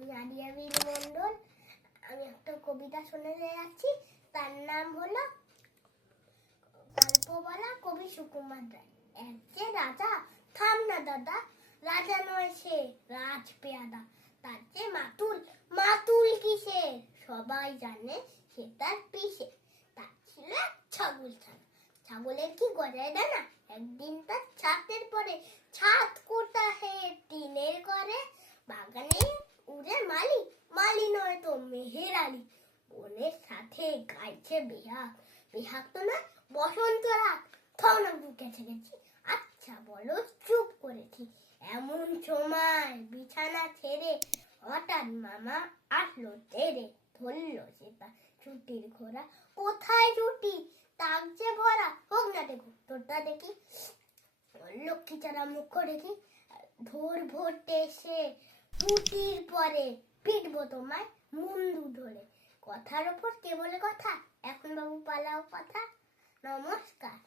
আমি আরিয়াবিন মণ্ডল। আমি একটা কবিতা শোনাতে যাচ্ছি। তার নাম হলো গল্পবলা কবি সুকুমার রায়। এক যে রাজা, থাম না দাদা, রাজা নয় সে রাজ পেয়াদা। তার যে মাতুল, মাতুল কিসে, সবাই জানে সে তার পিসে। তার ছিল এক ছাগল ছানা, ছাগলের কি গজায় দানা। একদিন তার ছাদের পরে, ছাদ কোটা হে টিনের করে। বাগানে উড়ে মালি, মালি নয় তো মেহের আলী। বনের সাথে গাইছে বেহাগ, বেহাগ তো না বসন্ত রাগ। থনা বুকে ছেড়েছি, আচ্ছা বলো চুপ করেছি। এমন সময় বিছানা ছেড়ে হঠাৎ মামা আসলো তেরে। ধরলো সেটা ছুটির ঘোড়া, কোথায় ছুটি তাক যে ভরা। হোক না দেখো তোরটা দেখি, লক্ষ্মী ছাড়া মুখ দেখি। ভোর ভোরতে এসে টুটির পরে পিটবো তোমায় মুন্ডু ধরে। কথার ওপর কে বলে কথা, এখন বাবু পালাও কথা। নমস্কার।